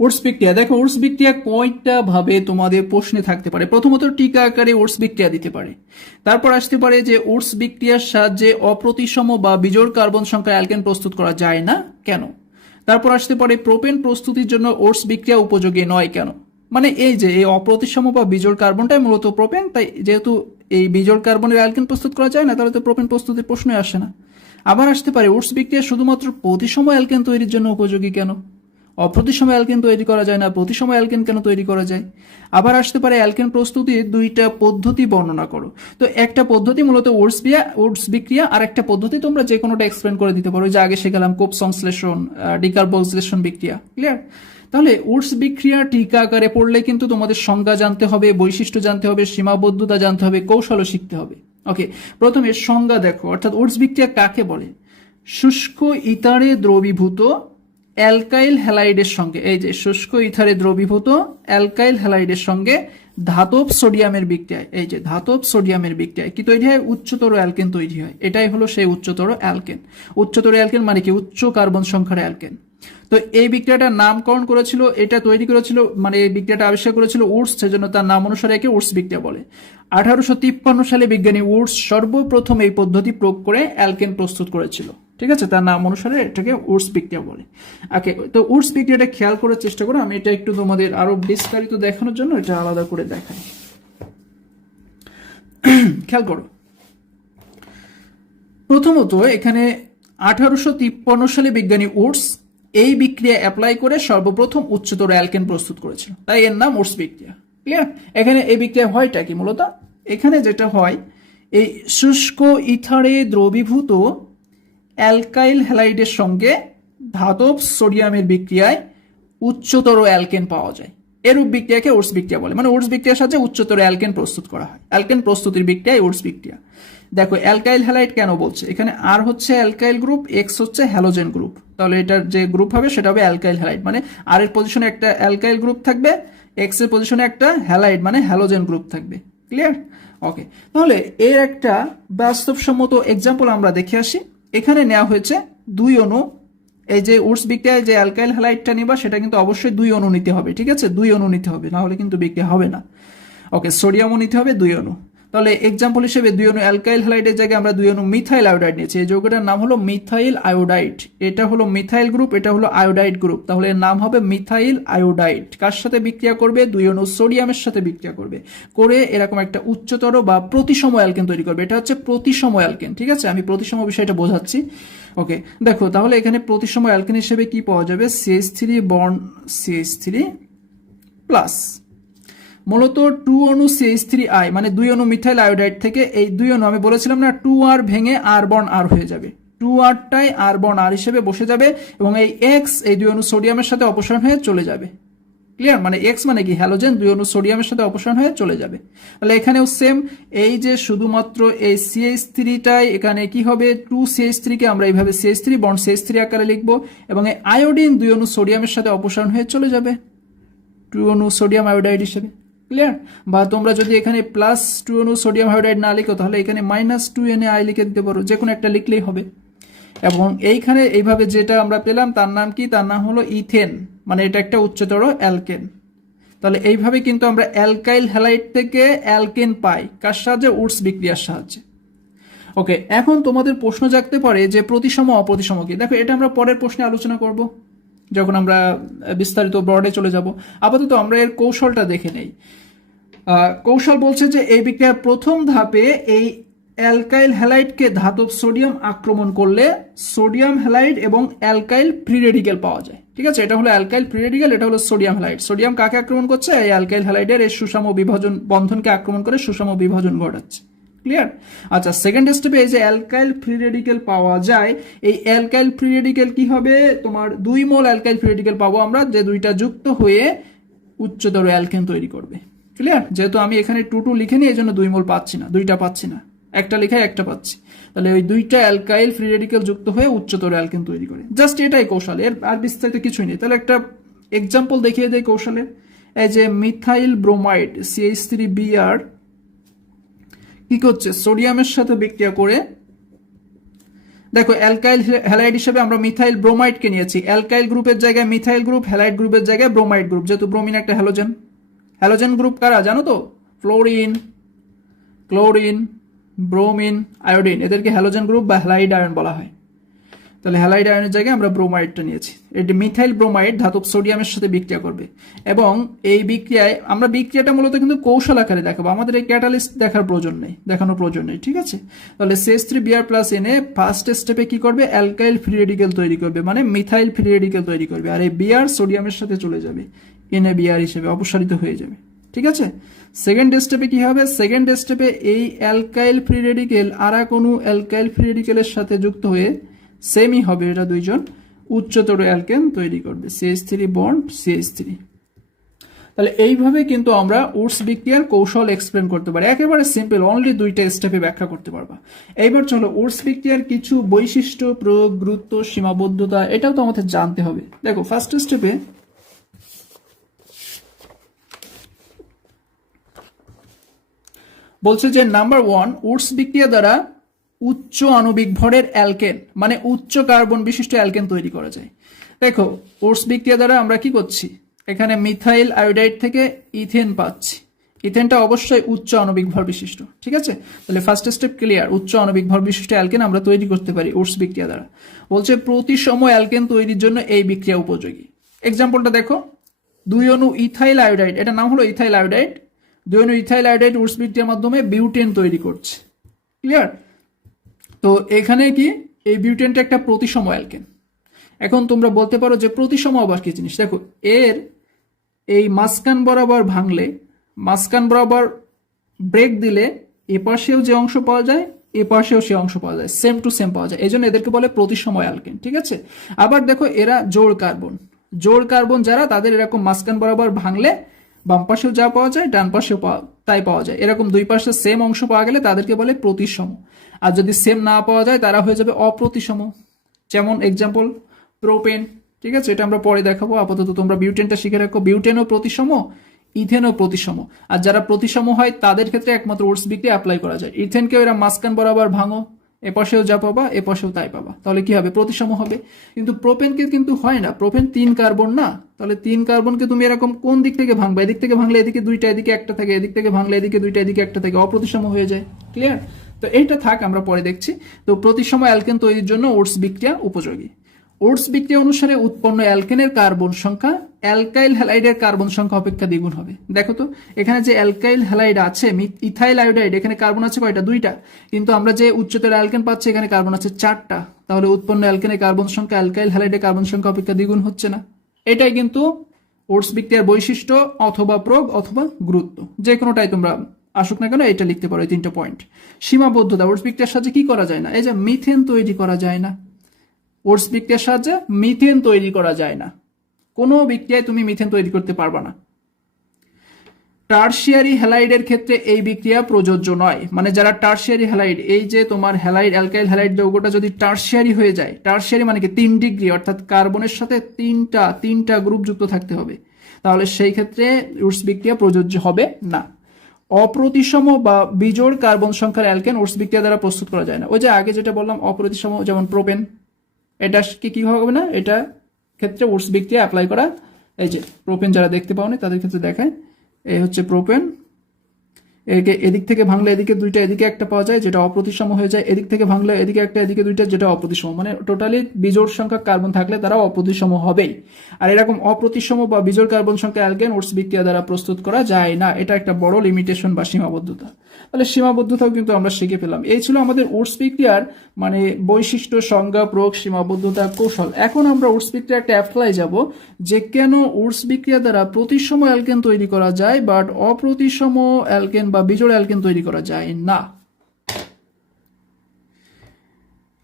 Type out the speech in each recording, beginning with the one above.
Oats বিক্রিয়া, দেখো oats বিক্রিয়া কয়টা ভাবে তোমাদের প্রশ্নে থাকতে পারে। প্রথমত টিকা আকারে ওটস বিক্রিয়া দিতে পারে, তারপর আসতে পারে যে ওটস বিক্রিয়ার সাহায্যে অপ্রতিসম বা বিজোড় কার্বন সংখ্যার অ্যালকেন প্রস্তুত করা যায় না কেন। তারপর আসতে পারে প্রোপেন প্রস্তুতির জন্য ওটস বিক্রিয়া উপযোগী নয় কেন। মানে এই যে এই অপ্রতিসম বা বিজোড় কার্বনটাই মূলত প্রোপেন, তাই যেহেতু এই বিজোড় কার্বনের অ্যালকেন প্রস্তুত করা যায় না, তাহলে তো প্রোপেন প্রস্তুতির প্রশ্নই আসে না। আবার আসতে পারে ওটস বিক্রিয়া শুধুমাত্র প্রতিসম অ্যালকেন তৈরির জন্য উপযোগী কেন, অপ্রতিসম অ্যালকেন তৈরি করা যায় না, প্রতিসম অ্যালকেন কেন তৈরি করা যায়। আবার আসতে পারে অ্যালকেন প্রস্তুতির দুইটা পদ্ধতি বর্ণনা করো। তো একটা পদ্ধতি মূলত ওটস বিক্রিয়া, আর একটা পদ্ধতি তোমরা যে কোনোটা এক্সপ্লেন করে দিতে পারো, যে আগে শেখালাম কোপ সংশ্লেষণ, ডিকার্বক্সিলেশন বিক্রিয়া। ক্লিয়ার? তাহলে ওটস বিক্রিয়া টিকা আকারে পড়লে কিন্তু তোমাদের সংজ্ঞা জানতে হবে, বৈশিষ্ট্য জানতে হবে, সীমাবদ্ধতা জানতে হবে, কৌশলও শিখতে হবে। ওকে, প্রথমে সংজ্ঞা দেখো, অর্থাৎ ওটস বিক্রিয়া কাকে বলে। শুষ্ক ইথারে দ্রবীভূত অ্যালকাইল হ্যালাইডের সঙ্গে, এই যে শুষ্ক ইথারে দ্রবীভূত অ্যালকাইল হ্যালাইডের সঙ্গে ধাতব সোডিয়ামের বিক্রিয়ায়, এই যে ধাতব সোডিয়ামের বিক্রিয়ায় কি তৈরি হয়, উচ্চতর অ্যালকেন তৈরি হয়। এটাই হলো সেই উচ্চতর অ্যালকেন। উচ্চতর অ্যালকেন মানে কি, উচ্চ কার্বন সংখ্যার অ্যালকেন। তো এই বিক্রিয়াটার নামকরণ করেছিল, এটা তৈরি করেছিল, মানে এই বিক্রিয়াটা আবিষ্কার করেছিল উডস, সেজন্য তার নাম অনুসারে একে উডস বিক্রিয়া বলে। 1853 সালে বিজ্ঞানী উডস সর্বপ্রথম এই পদ্ধতি প্রয়োগ করে অ্যালকেন প্রস্তুত করেছিল। ঠিক আছে, তার নাম অনুসারে এটাকে উডস বিক্রিয়া বলে। ওকে, তো উডস বিক্রিয়াটা খেয়াল করার চেষ্টা করো। আমি এটা একটু তোমাদের আরো বিস্তারিত দেখানোর জন্য এটা আলাদা করে দেখাই। খেয়াল করো, প্রথমত এখানে 1853 সালে বিজ্ঞানী উডস এই বিক্রিয়া অ্যাপ্লাই করে সর্বপ্রথম উচ্চতর অ্যালকেন প্রস্তুত করেছিল, তাই এর নাম উডস বিক্রিয়া। ক্লিয়ার? এখানে এই বিক্রিয়া হয়টা কি মূলত, এখানে যেটা হয়, এই শুষ্ক ইথারে দ্রবীভূত অ্যালকাইল হ্যালাইডের সঙ্গে ধাতব সোডিয়ামের বিক্রিয়ায় উচ্চতর অ্যালকেন পাওয়া যায়। এরূপ বিক্রিয়াকে ওটস বিক্রিয়া বলে। মানে ওটস বিক্রিয়ার সাহায্যে উচ্চতর অ্যালকেন প্রস্তুত করা হয়। অ্যালকেন প্রস্তুতির বিক্রিয়ায় ওটস বিক্রিয়া। দেখো অ্যালকাইল হ্যালাইড কেন বলছে, এখানে আর হচ্ছে অ্যালকাইল গ্রুপ, এক্স হচ্ছে হ্যালোজেন গ্রুপ, তাহলে এটার যে গ্রুপ হবে সেটা হবে অ্যালকাইল হ্যালাইড। মানে আর এর পজিশনে একটা অ্যালকাইল গ্রুপ থাকবে, এক্স এর পজিশনে একটা হ্যালাইড মানে হ্যালোজেন গ্রুপ থাকবে। ক্লিয়ার? ওকে, তাহলে এর একটা বাস্তবসম্মত এক্সাম্পল আমরা দেখে আসি। এখানে নেওয়া হয়েছে দুই অণু, এই যে উডস বিক্রিয়ায় যে অ্যালকাইল হ্যালাইডটা নিবা সেটা কিন্তু অবশ্যই দুই অণু নিতে হবে। ঠিক আছে, দুই অণু নিতে হবে, না হলে কিন্তু বিক্রিয়া হবে না। ওকে, সোডিয়ামও নিতে হবে দুই অণু। তাহলে এক্সাম্পল হিসেবে দুই অণু অ্যালকাইল হ্যালাইডের জায়গায় আমরা দুই অণু মিথাইল আয়োডাইড নিয়েছি। এই যৌগটার নাম হলো মিথাইল আয়োডাইড। এটা হলো মিথাইল গ্রুপ, এটা হলো আয়োডাইড গ্রুপ, তাহলে এর নাম হবে মিথাইল আয়োডাইড। কার সাথে বিক্রিয়া করবে, দুই অণু সোডিয়ামের সাথে বিক্রিয়া করবে, করে এরকম একটা উচ্চতর বা প্রতিসম অ্যালকেন তৈরি করবে। এটা হচ্ছে প্রতিসম অ্যালকেন। ঠিক আছে, আমি প্রতিসম বিষয়টা বোঝাচ্ছি। ওকে, দেখো তাহলে এখানে প্রতিসম অ্যালকেন হিসেবে কি পাওয়া যাবে, CH3 বন্ড CH3 প্লাস মূলত 2 অণু CH3I, মানে দুই অণু মিথাইল আয়োডাইড থেকে এই দুই অণু, আমি বলেছিলাম না 2R ভেঙে R বন্ড R হয়ে যাবে, 2Rটাই R বন্ড R হিসেবে বসে যাবে, এবং এই X এই দুই অণু সোডিয়ামের সাথে অপসারণ হয়ে চলে যাবে। ক্লিয়ার? মানে X মানে কি, হ্যালোজেন, দুই অণু সোডিয়ামের সাথে অপসারণ হয়ে চলে যাবে। তাহলে এখানেও সেম, এই যে শুধুমাত্র এই CH3টাই এখানে কি হবে, 2CH3 কে আমরা এইভাবে CH3 বন্ড CH3 আকারে লিখবো, এবং এই আয়োডিন দুই অণু সোডিয়ামের সাথে অপসারণ হয়ে চলে যাবে 2 অণু সোডিয়াম আয়োডাইড হিসেবে। ক্লিয়ার? বা তোমরা যদি এখানে প্লাস 2 অণু সোডিয়াম হাইড্রাইড না লিখো, তাহলে এখানে -2Na লিখে দিতে পারো, যে কোনো একটা লিখলেই হবে। এবং এইখানে এইভাবে যেটা আমরা পেলাম তার নাম কি, তার নাম হলো ইথেন, মানে এটা একটা উচ্চতর অ্যালকেন। তাহলে এইভাবে কিন্তু আমরা অ্যালকাইল হ্যালাইড থেকে অ্যালকেন পাই, কার সাহায্যে, উডস বিক্রিয়ার সাহায্যে। ওকে, এখন তোমাদের প্রশ্ন জাগতে পারে যে প্রতিসম অপ্রতিসম কি। দেখো এটা আমরা পরের প্রশ্নে আলোচনা করব, যখন আমরা বিস্তারিত ব্রডে চলে যাব। আপাতত আমরা এর কৌশলটা দেখে নেই। কৌশল বলছে যে এই বিক্রিয়ার প্রথম ধাপে এই অ্যালকাইল হ্যালাইডকে ধাতব সোডিয়াম আক্রমণ করলে সোডিয়াম হ্যালাইড এবং অ্যালকাইল ফ্রি রেডিক্যাল পাওয়া যায়। ঠিক আছে, এটা হলো অ্যালকাইল ফ্রি রেডিক্যাল, এটা হলো সোডিয়াম হ্যালাইড। সোডিয়াম কাকে আক্রমণ করছে, এই অ্যালকাইল হ্যালাইডের এই সুষম বিভাজন বন্ধনকে আক্রমণ করে সুষম বিভাজন ঘটাচ্ছে। ক্লিয়ার? আচ্ছা, সেকেন্ড স্টেপে এই যে অ্যালকাইল ফ্রি রেডিক্যাল পাওয়া যায়, এই অ্যালকাইল ফ্রি রেডিক্যাল কি হবে, তোমার 2 মোল অ্যালকাইল ফ্রি রেডিক্যাল পাবো আমরা, যে দুইটা যুক্ত হয়ে উচ্চতর অ্যালকেন তৈরি করবে। ক্লিয়ার? যেহেতু আমি এখানে 2 লিখে নিই, এই জন্য 2 মোল পাচ্ছি না, দুইটা পাচ্ছি না, একটা লেখায় একটা পাচ্ছি। তাহলে ওই দুইটা অ্যালকাইল ফ্রি রেডিক্যাল যুক্ত হয়ে উচ্চতর অ্যালকেন তৈরি করে। জাস্ট এটাই কৌশল, এর আর বিস্তারিত কিছুই নেই। তাহলে একটা এক্সাম্পল দেখিয়ে দেয় কৌশলের। এই যে মিথাইল ব্রোমাইড CH3Br কি করছে, সোডিয়ামের সাথে বিক্রিয়া করে দেখো অ্যালকাইল হ্যালাইড হিসেবে আমরা মিথাইল ব্রোমাইডকে নিয়েছি, অ্যালকাইল গ্রুপের জায়গায় মিথাইল গ্রুপ, হ্যালাইড গ্রুপের জায়গায় ব্রোমাইড গ্রুপ, যেহেতু ব্রোমিন একটা হ্যালোজেন। হ্যালোজেন গ্রুপ কারা জানো তো? ফ্লোরিন, ক্লোরিন, ব্রোমিন, আয়োডিন, এদেরকে হ্যালোজেন গ্রুপ বা হ্যালাইড আয়ন বলা হয়। তাহলে হ্যালাইড আয়নের জায়গায় আমরা ব্রোমাইডটা নিয়েছি। এটি মিথাইল ব্রোমাইড ধাতব সোডিয়ামের সাথে বিক্রিয়া করবে, এবং এই বিক্রিয়ায় আমরা বিক্রিয়াটা মূলত কিন্তু কৌশল আকারে দেখাবো, আমাদের এই ক্যাটালিস্ট দেখানোর প্রয়োজন নেই, ঠিক আছে? তাহলে CH3Br+Na ফার্স্ট স্টেপে কি করবে? অ্যালকাইল ফ্রি রেডিক্যাল তৈরি করবে, মানে মিথাইল ফ্রি রেডিক্যাল তৈরি করবে, আর এই Br সোডিয়ামের সাথে চলে যাবে, NaBr হিসেবে অপসারিত হয়ে যাবে, ঠিক আছে? সেকেন্ড স্টেপে কি হবে? সেকেন্ড স্টেপে এই অ্যালকাইল ফ্রি রেডিক্যাল আর কোনো অ্যালকাইল ফ্রি রেডিক্যালের সাথে যুক্ত হয়ে সেমই হবে, এটা দুইজন উচ্চতর অ্যালকেন তৈরি করবে, CH3 বন্ড CH3। তাহলে এইভাবে কিন্তু আমরা উডস বিক্রিয়ার কৌশল এক্সপ্লেন করতে পারি, একেবারে সিম্পল, অনলি দুইটা স্টেপে ব্যাখ্যা করতে পারবা। এইবার চলো উডস বিক্রিয়ার কিছু বৈশিষ্ট্য, প্রয়োগ, গুরুত্ব, সীমাবদ্ধতা, এটাও তো আমাদের জানতে হবে। দেখো ফার্স্ট স্টেপে বলছে যে নাম্বার 1, উডস বিক্রিয়া দ্বারা উচ্চ আণবিক ভরের অ্যালকেন, মানে উচ্চ কার্বন বিশিষ্ট অ্যালকেন তৈরি করা যায়। দেখো উডস বিক্রিয়া দ্বারা আমরা কি করছি? এখানে মিথাইল আয়োডাইড থেকে ইথেন পাচ্ছি, ইথেনটা অবশ্যই উচ্চ আণবিক ভর বিশিষ্ট, ঠিক আছে? তাহলে ফার্স্ট স্টেপ ক্লিয়ার, উচ্চ আণবিক ভর বিশিষ্ট অ্যালকেন আমরা তৈরি করতে পারি উডস বিক্রিয়া দ্বারা। বলছে প্রতিসম অ্যালকেন তৈরির জন্য এই বিক্রিয়া উপযোগী। এক্সাম্পলটা দেখো, 2 অণু ইথাইল আয়োডাইড, এটা নাম হলো ইথাইল আয়োডাইড, 2 অণু ইথাইল আয়োডাইড উডস বিক্রিয়ার মাধ্যমে বিউটেন তৈরি করছে, ক্লিয়ার? তো এখানে কি এই বিউটেনটা একটা প্রতিসম অ্যালকেন। এখন তোমরা বলতে পারো যে প্রতিসম আবার কি জিনিস? দেখো এর এই মাঝখান বরাবর ভাঙলে, মাঝখান বরাবর ব্রেক দিলে এ পাশেও যে অংশ পাওয়া যায় এ পাশেও সে অংশ পাওয়া যায়, সেম টু সেম পাওয়া যায়, এই জন্য এদেরকে বলে প্রতিসম অ্যালকেন, ঠিক আছে? আবার দেখো এরা জোড় কার্বন যারা, তাদের এরকম মাঝখান বরাবর ভাঙলে বাম পাশেও যা পাওয়া যায় ডান পাশেও তাই পাওয়া যায়, এরকম দুই পাশে সেম অংশ পাওয়া গেলে তাদেরকে বলে প্রতিসম। আর যদি সেম না পাওয়া যায় তারা হয়ে যাবে অপ্রতিসম। যেমন এক্সাম্পল প্রোপেন, ঠিক আছে? এটা আমরা পরে দেখাবো, আপাতত তোমরা বিউটেনটা শিখে রাখো। বিউটেনও প্রতিসম, ইথেনও প্রতিসম। আর যারা প্রতিসম হয় তাদের ক্ষেত্রে একমাত্র উডস বিক্রিয়া অ্যাপ্লাই করা যায়। ইথেনকেও এরা মাঝখান বরাবর ভাঙো, এপাশেও যা পাবা এপাশেও তাই পাবা, তাহলে কি হবে? প্রতিসম হবে। কিন্তু প্রোপেনকে কিন্তু হয় না, প্রোপেন 3 কার্বন না, তাহলে 3 কার্বনকে তুমি এরকম কোন দিক থেকে ভাঙবা? এদিক থেকে ভাঙলে এদিকে দুইটা এদিকে একটা থাকে, এদিক থেকে ভাঙলে এদিকে দুইটা এদিকে একটা থাকে, অপ্রতিসম হয়ে যায়, ক্লিয়ার? তো এইটা থাক, আমরা পরে দেখছি। তো প্রতিসম অ্যালকেন তৈরির জন্য উডস বিক্রিয়া উপযোগী। উডস বিক্রিয়া অনুসারে উৎপন্ন অ্যালকেনের কার্বন সংখ্যা অ্যালকাইল হ্যালাইডের কার্বন সংখ্যা অপেক্ষা দ্বিগুণ হবে। দেখো তো এখানে যে অ্যালকাইল হ্যালাইড আছে, ইথাইল আয়োডাইড, এখানে কার্বন আছে কয়টা? 2টা, কিন্তু আমরা যে উচ্চতর অ্যালকেন পাচ্ছি এখানে কার্বন আছে 4টা, তাহলে উৎপন্ন অ্যালকেনের কার্বন সংখ্যা অ্যালকাইল হ্যালাইডের কার্বন সংখ্যা অপেক্ষা দ্বিগুণ হচ্ছে না। এটাই কিন্তু উডস বিক্রিয়ার বৈশিষ্ট্য অথবা প্রয়োগ অথবা গুরুত্ব, যে কোনোটাই তোমরা আসুক না কেন এটা লিখতে পারো, এই 3টা পয়েন্ট। সীমাবদ্ধতা, উডস বিক্রিয়ার সাহায্যে কি করা যায় না? এই যে মিথেন তৈরি করা যায় না, উডস বিক্রিয়ার সাহায্যে মিথেন তৈরি করা যায় না, কোনো বিক্রিয়ায় তুমি মিথেন তৈরি করতে পারবা না। টারশিয়ারি হ্যালাইডের ক্ষেত্রে এই বিক্রিয়া প্রযোজ্য নয়, মানে যারা টারশিয়ারি হ্যালাইড, এই যে তোমার হ্যালাইড অ্যালকাইল হ্যালাইড যৌগটা যদি টারশিয়ারি হয়ে যায়, টারশিয়ারি মানে কি 3 ডিগ্রি, অর্থাৎ কার্বনের সাথে তিনটা গ্রুপ যুক্ত থাকতে হবে, তাহলে সেই ক্ষেত্রে উডস বিক্রিয়া প্রযোজ্য হবে না। অপ্রতিসম বা বিজোড় কার্বন সংখ্যার অ্যালকেন উডস বিক্রিয়া দ্বারা প্রস্তুত করা যায় না। ওই যে আগে যেটা বললাম অপ্রতিসম, যেমন প্রোপেন, এটা কি হবে না, এটা ক্ষেত্রে উডস বিক্রিয়া অ্যাপ্লাই করা। এই যে প্রোপেন যারা দেখতে পাওনি তাদের ক্ষেত্রে দেখায়, এই হচ্ছে প্রোপেন, একে এদিক থেকে ভাঙলে এদিকে দুইটা এদিকে একটা পাওয়া যায় যেটা অপ্রতিসম হয়ে যায়, এদিক থেকে ভাঙলে এদিকে একটা এদিকে দুইটা যেটা অপ্রতিসম, মানে টোটালি বিজোড় সংখ্যক কার্বন থাকলে তারা অপ্রতিসম হবেই। আর এরকম অপ্রতিসম বা বিজোড় কার্বন সংখ্যা অ্যালকেন উডস বিক্রিয়া দ্বারা প্রস্তুত করা যায় না, এটা একটা বড় লিমিটেশন বা সীমাবদ্ধতা। তাহলে সীমাবদ্ধতাও কিন্তু আমরা শিখে পেলাম। এই ছিল আমাদের উডস বিক্রিয়ার মানে বৈশিষ্ট্য, সংজ্ঞা, প্রয়োগ, সীমাবদ্ধতা, কৌশল। এখন আমরা উডস বিক্রিয়া একটা অ্যাপ্লাই যাব যে কেন উডস বিক্রিয়া দ্বারা প্রতিসম অ্যালকেন তৈরি করা যায় বাট অপ্রতিসম অ্যালকেন বা বিজোড় অ্যালকেন তৈরি করা যায় না।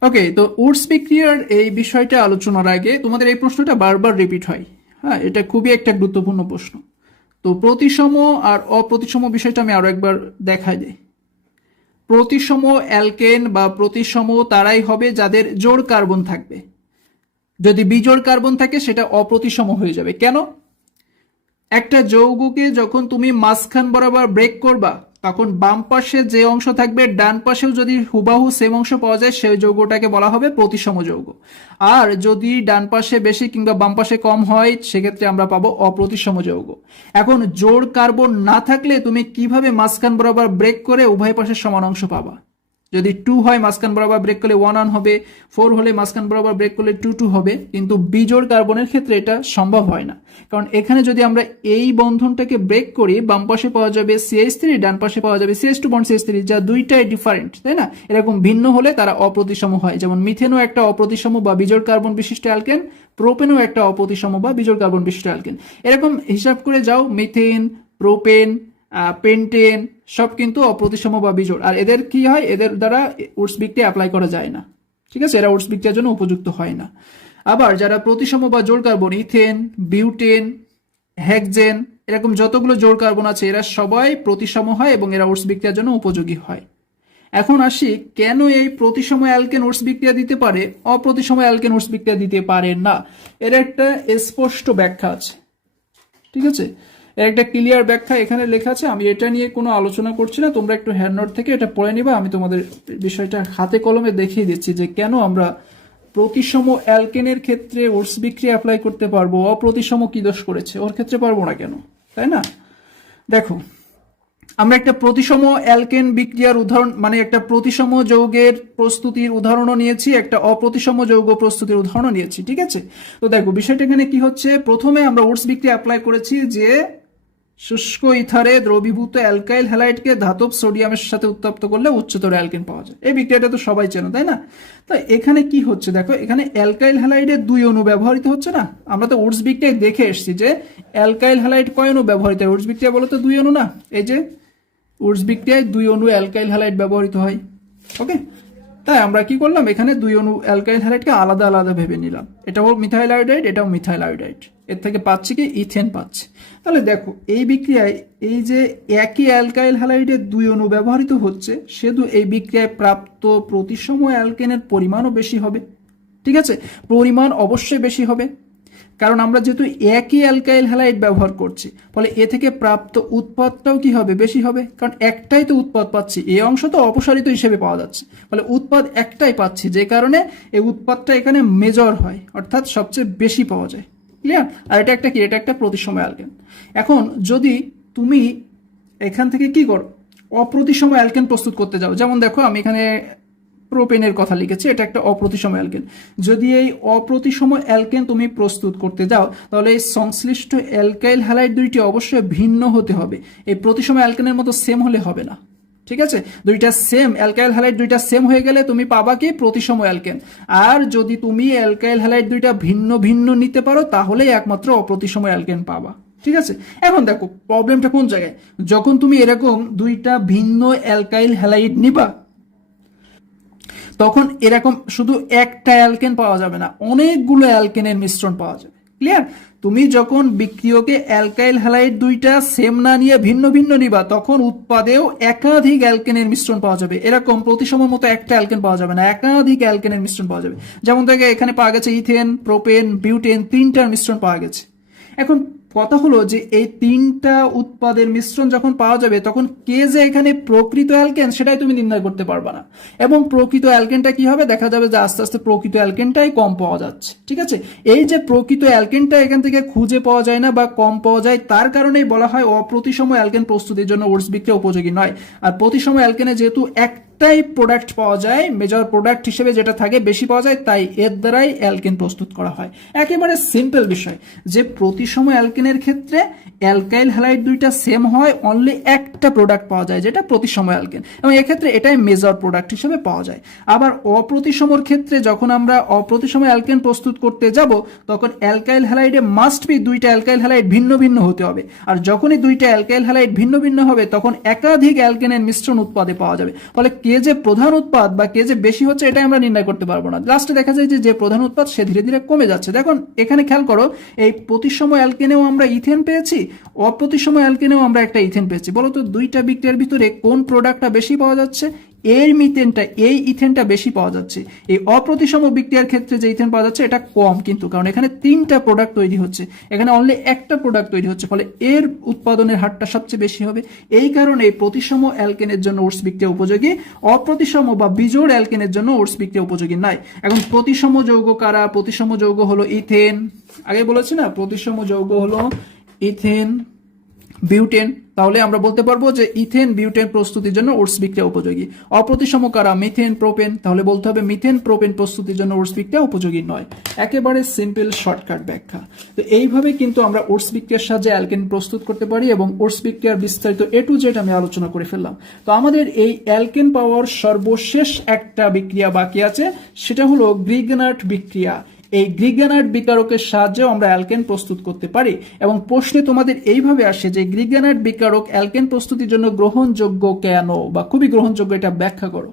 ওকে, তো উডস বিক্রিয়ার এই বিষয়টা আলোচনার আগে তোমাদের এই প্রশ্নটা বারবার রিপিট হয়, হ্যাঁ, এটা খুবই একটা গুরুত্বপূর্ণ প্রশ্ন। তো প্রতিসম আর অপ্রতিসম বিষয়টা আমি আরো একবার দেখাই দিই। প্রতিসম অ্যালকেন বা প্রতিসম তারাই হবে যাদের জোড় কার্বন থাকবে, যদি বিজোড় কার্বন থাকে সেটা অপ্রতিসম হয়ে যাবে। কেন? একটা যৌগকে যখন তুমি মাঝখান বরাবর ব্রেক করবা তখন বাম পাশে যে অংশ থাকবে ডান পাশেও যদি হুবাহু সেম অংশ পাওয়া যায় সেই যৌগটাকে বলা হবে প্রতিসম যৌগ। আর যদি ডান পাশে বেশি কিংবা বাম পাশে কম হয় সেক্ষেত্রে আমরা পাবো অপ্রতিসম যৌগ। এখন জোড় কার্বন না থাকলে তুমি কিভাবে মাঝখান বরাবর ব্রেক করে উভয় পাশের সমান অংশ পাবা? যদি 2 হয় মাঝখান বরাবর ব্রেক করলে 1 1 হবে, 4 হলে মাঝখান বরাবর ব্রেক করলে 2 2 হবে, কিন্তু বিজোড় কার্বনের ক্ষেত্রে এটা সম্ভব হয় না। কারণ এখানে যদি আমরা এই বন্ধনটাকে ব্রেক করি বাম পাশে পাওয়া যাবে CH3, ডান পাশে পাওয়া যাবে CH2 বন্ড CH3, যা দুইটাই ডিফারেন্ট, তাই না? এরকম ভিন্ন হলে তারা অপ্রতিসম হয়। যেমন মিথেনও একটা অপ্রতিসম বা বিজোড় কার্বন বিশিষ্ট অ্যালকেন, প্রোপেনও একটা অপ্রতিসম বা বিজোড় কার্বন বিশিষ্ট অ্যালকেন। এরকম হিসাব করে যাও, মিথেন, প্রোপেন, পেন্টেন সব কিন্তু অপ্রতিসম বা বিজোড়। আর এদের কি হয়, এদের দ্বারা উডস বিক্রিয়া অ্যাপ্লাই করা যায় না, ঠিক আছে? এরা উডস বিক্রিয়ার জন্য উপযুক্ত হয় না। আবার যারা প্রতিসম বা জোড় কার্বন, ইথেন, বিউটেন, হেক্সেন, এরকম যতগুলো জোড় কার্বন আছে এরা সবাই প্রতিসম হয় এবং এরা উডস বিক্রিয়ার জন্য উপযোগী হয়। এখন আসি, কেন এই প্রতিসম অ্যালকেন উডস বিক্রিয়া দিতে পারে, অপ্রতিসম অ্যালকেন উডস বিক্রিয়া দিতে পারে না? এর একটা স্পষ্ট ব্যাখ্যা আছে, ঠিক আছে? এর একটা ক্লিয়ার ব্যাখ্যা এখানে লেখা আছে। আমি এটা নিয়ে কোনো আলোচনা করছি না, তোমরা একটু হ্যান্ড নোট থেকে এটা পড়ে নিবা। আমি তোমাদের বিষয়টা হাতে কলমে দেখিয়ে দিচ্ছি যে কেন আমরা প্রতিসম অ্যালকেনের ক্ষেত্রে উডস বিক্রিয়া অ্যাপ্লাই করতে পারবো, অপ্রতিসম কি দোষ করেছে ওর ক্ষেত্রে পারবো না কেন, তাই না? দেখো, আমরা একটা প্রতিসম অ্যালকেন বিক্রিয়ার উদাহরণ, মানে একটা প্রতিসম যৌগের প্রস্তুতির উদাহরণও নিয়েছি, একটা অপ্রতিসম যৌগ প্রস্তুতির উদাহরণও নিয়েছি, ঠিক আছে? তো দেখো বিষয়টা এখানে কি হচ্ছে, প্রথমে আমরা উডস বিক্রিয়া অ্যাপ্লাই করেছি যে শুষ্ক ইথারে দ্রবীভূত অ্যালকাইল হ্যালাইডকে ধাতব সোডিয়ামের সাথে উত্তপ্ত করলে উচ্চতর অ্যালকেন পাওয়া যায়। এই বিক্রিয়াটা তো সবাই চেনো, তাই না? তো এখানে কি হচ্ছে দেখো, এখানে অ্যালকাইল হ্যালাইডের 2 অণু ব্যবহৃত হচ্ছে না? আমরা তো উডস বিক্রিয়ায় দেখে এসেছি যে অ্যালকাইল হ্যালাইড কয় অণু ব্যবহৃত হয়? উডস বিক্রিয়া বলো তো 2 অণু না? এই যে উডস বিক্রিয়ায় 2 অণু অ্যালকাইল হ্যালাইড ব্যবহৃত হয়, ওকে? তাই আমরা কি করলাম, এখানে 2 অণু অ্যালকাইল হ্যালাইডকে আলাদা আলাদা ভেবে নিলাম। এটাও মিথাইল আয়োডাইড, এটাও মিথাইল আয়োডাইড, এর থেকে পাচ্ছি কি ইথেন পাচ্ছি। তাহলে দেখো এই বিক্রিয়ায় এই যে একই অ্যালকাইল হ্যালাইডের 2 অণু ব্যবহৃত হচ্ছে, সেহেতু এই বিক্রিয়ায় প্রাপ্ত প্রতিসম অ্যালকেনের পরিমাণও বেশি হবে, ঠিক আছে? পরিমাণ অবশ্যই বেশি হবে, কারণ আমরা যেহেতু একই অ্যালকাইল হ্যালাইড ব্যবহার করছি, ফলে এ থেকে প্রাপ্ত উৎপাদটাও কি হবে, বেশি হবে। কারণ একটাই তো উৎপাদ পাচ্ছি, এই অংশ তো অপসারিত হিসেবে পাওয়া যাচ্ছে, ফলে উৎপাদ একটাই পাচ্ছি, যে কারণে এই উৎপাদটা এখানে মেজর হয়, অর্থাৎ সবচেয়ে বেশি পাওয়া যায়। ক্লিয়ার? আর এটা একটা কি, এটা একটা প্রতিসম অ্যালকেন। এখন যদি তুমি এখান থেকে কি করো, অপ্রতিসম অ্যালকেন প্রস্তুত করতে যাও, যেমন দেখো আমি এখানে প্রোপেনের কথা লিখেছি, এটা একটা অপ্রতিসম অ্যালকেন। যদি এই অপ্রতিসম অ্যালকেন তুমি প্রস্তুত করতে যাও, তাহলে এই সংশ্লিষ্ট অ্যালকাইল হ্যালাইড দুইটি অবশ্যই ভিন্ন হতে হবে। এই প্রতিসম অ্যালকেনের মতো সেম হলে হবে না, ঠিক আছে? দুইটা সেম অ্যালকাইল হ্যালাইড দুইটা সেম হয়ে গেলে তুমি পাবা কি, প্রতিসম অ্যালকেন। আর যদি তুমি অ্যালকাইল হ্যালাইড দুইটা ভিন্ন ভিন্ন নিতে পারো, তাহলেই একমাত্র অপ্রতিসম অ্যালকেন পাবা, ঠিক আছে? এখন দেখো প্রবলেমটা কোন জায়গায়, যখন তুমি এরকম দুইটা ভিন্ন অ্যালকাইল হ্যালাইড নিবা, তখন এরকম শুধু একটা অ্যালকেন পাওয়া যাবে না, অনেকগুলো অ্যালকেনের মিশ্রণ পাওয়া যাবে। ক্লিয়ার? তুমি যখন বিক্রিয়কে অ্যালকাইল হ্যালাইড দুইটা সেম না নিয়ে ভিন্ন ভিন্ন নিবা, তখন উৎপাদেও একাধিক অ্যালকেনের মিশ্রণ পাওয়া যাবে। এরকম প্রতিসম মতো একটা অ্যালকেন পাওয়া যাবে না, একাধিক অ্যালকেনের মিশ্রণ পাওয়া যাবে। যেমন দেখে এখানে পাওয়া গেছে ইথেন, প্রোপেন, বিউটেন, 3টার মিশ্রণ পাওয়া গেছে। এখন কথা হলো যে এই 3টা উৎপাদের মিশ্রণ যখন পাওয়া যাবে, তখন কে যে এখানে প্রকৃত অ্যালকেন সেটাই তুমি নির্ণয় করতে পারবা না। এবং প্রকৃত অ্যালকেনটা কি হবে, দেখা যাবে যে আস্তে আস্তে প্রকৃত অ্যালকেনটাই কম পাওয়া যাচ্ছে, ঠিক আছে? এই যে প্রকৃত অ্যালকেনটা এখান থেকে খুঁজে পাওয়া যায় না বা কম পাওয়া যায়, তার কারণেই বলা হয় অপ্রতিসম অ্যালকেন প্রস্তুতির জন্য উডস বিক্রিয়া উপযোগী নয়। আর প্রতিসম অ্যালকেনে যেহেতু একটাই প্রোডাক্ট পাওয়া যায়, মেজর প্রোডাক্ট হিসেবে যেটা থাকে বেশি পাওয়া যায়, তাই এর দ্বারাই অ্যালকেন প্রস্তুত করা হয়। একেবারে সিম্পল বিষয় যে প্রতিসম অ্যালকেনের ক্ষেত্রে অ্যালকাইল হ্যালাইড দুইটা সেম হয়, অনলি একটা প্রোডাক্ট পাওয়া যায় যেটা প্রতিসম অ্যালকেন, এবং এক্ষেত্রে এটাই মেজর প্রোডাক্ট হিসেবে পাওয়া যায়। আবার অপ্রতিসমর ক্ষেত্রে যখন আমরা অপ্রতিসম অ্যালকেন প্রস্তুত করতে যাব, তখন অ্যালকাইল হ্যালাইডে মাস্ট বি দুইটা অ্যালকাইল হ্যালাইড ভিন্ন ভিন্ন হতে হবে। আর যখনই দুইটা অ্যালকাইল হ্যালাইড ভিন্ন ভিন্ন হবে, তখন একাধিক অ্যালকেনের মিশ্রণ উৎপাদে পাওয়া যাবে। ফলে কে যে প্রধান উৎপাদ বা কে যে বেশি হচ্ছে, এটা আমরা নির্ণয় করতে পারবো না। লাস্টে দেখা যায় যে প্রধান উৎপাদ সে ধীরে ধীরে কমে যাচ্ছে। দেখুন এখানে খেয়াল করো, এই প্রতিসম অ্যালকেনেও আমরা ইথেন পেয়েছি, অপ্রতিসম অ্যালকেনেও আমরা একটা ইথেন পেয়েছি। বলো তো দুইটা বিক্রিয়ার ভিতরে কোন প্রোডাক্টটা বেশি পাওয়া যাচ্ছে? এর মিথেনটা এই ইথেনটা বেশি পাওয়া যাচ্ছে। এই অপ্রতিসম বিক্রিয়ার ক্ষেত্রে যে ইথেন পাওয়া যাচ্ছে এটা কম, কিন্তু কারণ এখানে 3টা প্রোডাক্ট তৈরি হচ্ছে, এখানে অনলি একটা প্রোডাক্ট তৈরি হচ্ছে, ফলে এর উৎপাদনের হারটা সবচেয়ে বেশি হবে। এই কারণে প্রতিসম অ্যালকেনের জন্য ওটস বিক্রিয়া উপযোগী, অপ্রতিসম বা বিজোড় অ্যালকেনের জন্য ওটস বিক্রিয়া উপযোগী নয়। এখন প্রতিসম যৌগ কারা? প্রতিসম যৌগ হলো ইথেন, আগে বলেছি না প্রতিসম যৌগ হলো ইথেন, বিউটেন। তাহলে আমরা বলতে পারবো যে ইথেন বিউটেন প্রস্তুতির জন্য ওটস বিক্রিয়া উপযোগী। অপ্রতিসম কারা? মিথেন প্রোপেন, তাহলে বলতে হবে মিথেন প্রোপেন প্রস্তুতির জন্য ওটস বিক্রিয়া উপযোগী নয়। একেবারে সিম্পল শর্টকাট ব্যাখ্যা। তো এইভাবে কিন্তু আমরা ওটস বিক্রিয়ার সাহায্যে অ্যালকেন প্রস্তুত করতে পারি, এবং ওটস বিক্রিয়ার বিস্তারিত A to Z আমি আলোচনা করে ফেললাম। তো আমাদের এই অ্যালকেন পাওয়ার সর্বশেষ একটা বিক্রিয়া বাকি আছে, সেটা হলো গ্রিগনার্ট বিক্রিয়া। এই গ্রিগনার্ট বিকারকের সাহায্যেও আমরা অ্যালকেন প্রস্তুত করতে পারি, এবং প্রশ্নে তোমাদের এইভাবে আসে যে গ্রিগনার্ট বিকারক অ্যালকেন প্রস্তুতির জন্য গ্রহণযোগ্য কেন, বা খুবই গ্রহণযোগ্য, এটা ব্যাখ্যা করো।